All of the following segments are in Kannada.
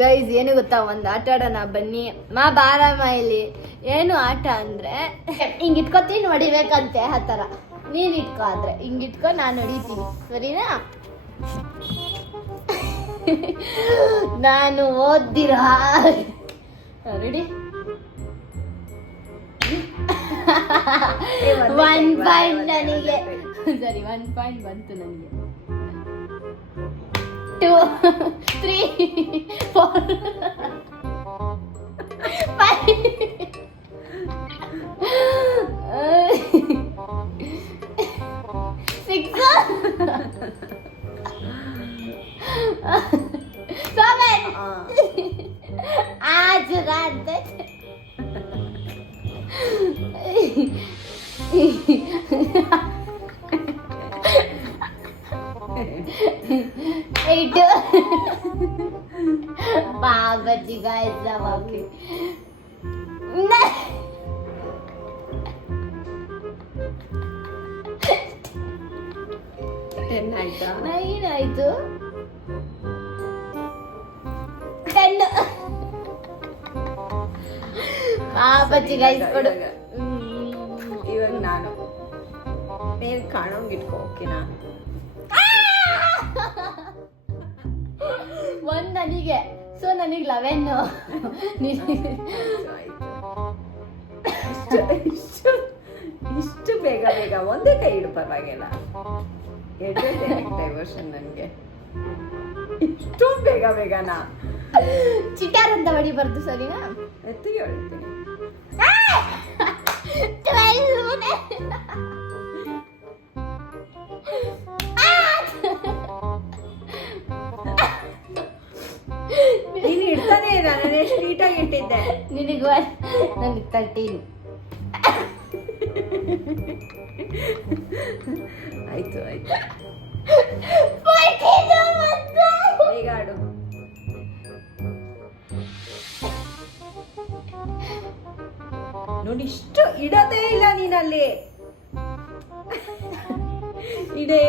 ಗೈಸ್ ಏನು ಗೊತ್ತಾ, ಒಂದು ಆಟ ಆಡೋಣ ಬನ್ನಿ. ಬಾರಮ್ಮ ಇಲ್ಲಿ. ಏನು ಆಟ ಅಂದ್ರೆ ಹಿಂಗ್ ಇಟ್ಕೋತೀನಿ ಹೊಡಿಬೇಕಂತೆ. ಆ ತರ ನೀನ್ ಇಟ್ಕೋ, ಆದ್ರೆ ಹಿಂಗ್ ಇಟ್ಕೋ, ನಾನು ಹೊಡಿತೀನಿ, ಸರಿನಾ? ನಾನು ಓದ್ದಿರ ರೆಡಿ. 1 ಪಾಯಿಂಟ್ ನನಗೆ. ಸರಿ, 1 ಪಾಯಿಂಟ್ ಬಂತು ನನಗೆ. 2 3 4 5 6 7 आज रात 8 बाबाजी गाइस बाबा 10 ಆಯ್ತಾ? 9 ಆಯ್ತು. 10 ಬಾಬಾಜಿ ಗೈಸ್ ಕೊಡು. ಇವಾಗ ನಾನು ಮೇಲ್ ಕಾಣೋಂಗ್ ಇಟ್ಕೋ, ಓಕೆನಾ? 1 ನನಗೆ, ಸೊ ನನಗೆ 11. ಇಷ್ಟು ಬೇಗ ಬೇಗ ಒಂದೇ ಕೈ ಇಡು, ಪರವಾಗಿಲ್ಲ. ಡೈವರ್ಷನ್ ನನಗೆ ಇಷ್ಟೊಂದು ಬೇಗ ಬೇಗನಾ? ಚಿಟಾರ್ ಅಂತ ಹೊಡಿಬಾರ್ದು, ಸರಿನಾ? ಎತ್ತಿಗೆ ಹೊಡಿತೀನಿ. 12 ನೀನು ಇಡ್ತಾನೆ ಇಲ್ಲ, ನಾನು ಎಷ್ಟು ನೀಟಾಗಿ ಇಟ್ಟಿದ್ದೆ. ನಿನಗೆ ನನಗೆ 13. ಆಯ್ತು ಆಯ್ತು, 14 ಬೇಗ ಆಡು. ನೋಡಿ, ಇಷ್ಟು ಇಡೋದೇ ಇಲ್ಲ ನೀನಲ್ಲಿ. ಇಡೇ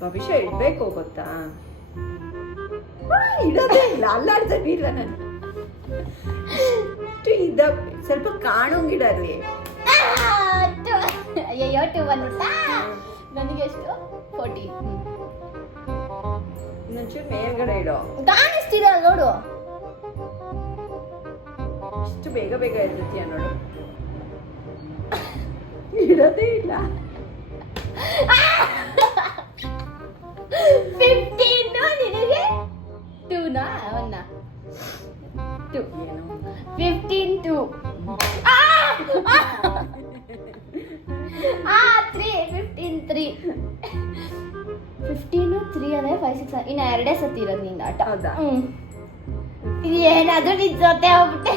ಭವಿಷ್ಯ ಇಡ್ಬೇಕು ಗೊತ್ತಾ? ಇಡೋದೇ ಇಲ್ಲ, ಅಲ್ಲಾಡ್ತಾನೆ ಇಲ್ಲ ನಾನು. ಇದ ಸ್ವಲ್ಪ ಕಾಣೋಂಗಿಡಲಿ. ಅಯ್ಯೋ 2 ಬಂದ್ಬಿಡ್ತಾ? ನನಗೆ ಎಷ್ಟು? 14. ಇನ್ನೊಂಚೂರು ಮೇಲ್ಗಡೆ ಇಡೋ. ಕಾಣಿಸ್ತಿದೆ ನೋಡು. ಇಷ್ಟು ಬೇಗ ಬೇಗ ಇರ್ತೀಯ ನೋಡು. ಇಡೋದೇ ಇಲ್ಲ. 15 ನಿನಗೆ 2 1 2 15 2 3 15 3 15 3 ಅಂದ್ರೆ 5 6 ಇನ್ನು 2 ಸತಿ ಇರೋದು ನಿಂದ ಆಟ. ಹೌದಾ? ಏನಾದ್ರೂ ನಿಜ ಜೊತೆ ಹೋಗ್ಬಿಟ್ಟೆ.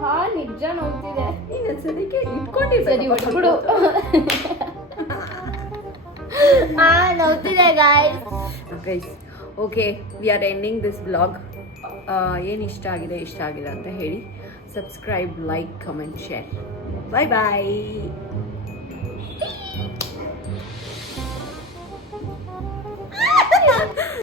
ಹಾ, ನಿಜ ನೋಡ್ತಿದೆ. ಇನ್ನೊಂದ್ಸಲಿಕ್ಕೆ ಸರಿ ಇಟ್ಕೊಂಡಿರ್ಬೇಕು. ಹೊಡ್ಬಿಡು. ಹಾ, ನೋಡ್ತಿದೆ guys. Okay, we are ending this blog. ಏನು ಇಷ್ಟ ಆಗಿದೆ, ಇಷ್ಟ ಆಗಿಲ್ಲ ಅಂತ ಹೇಳಿ. Subscribe, like, comment, share. Bye ಬಾಯ್.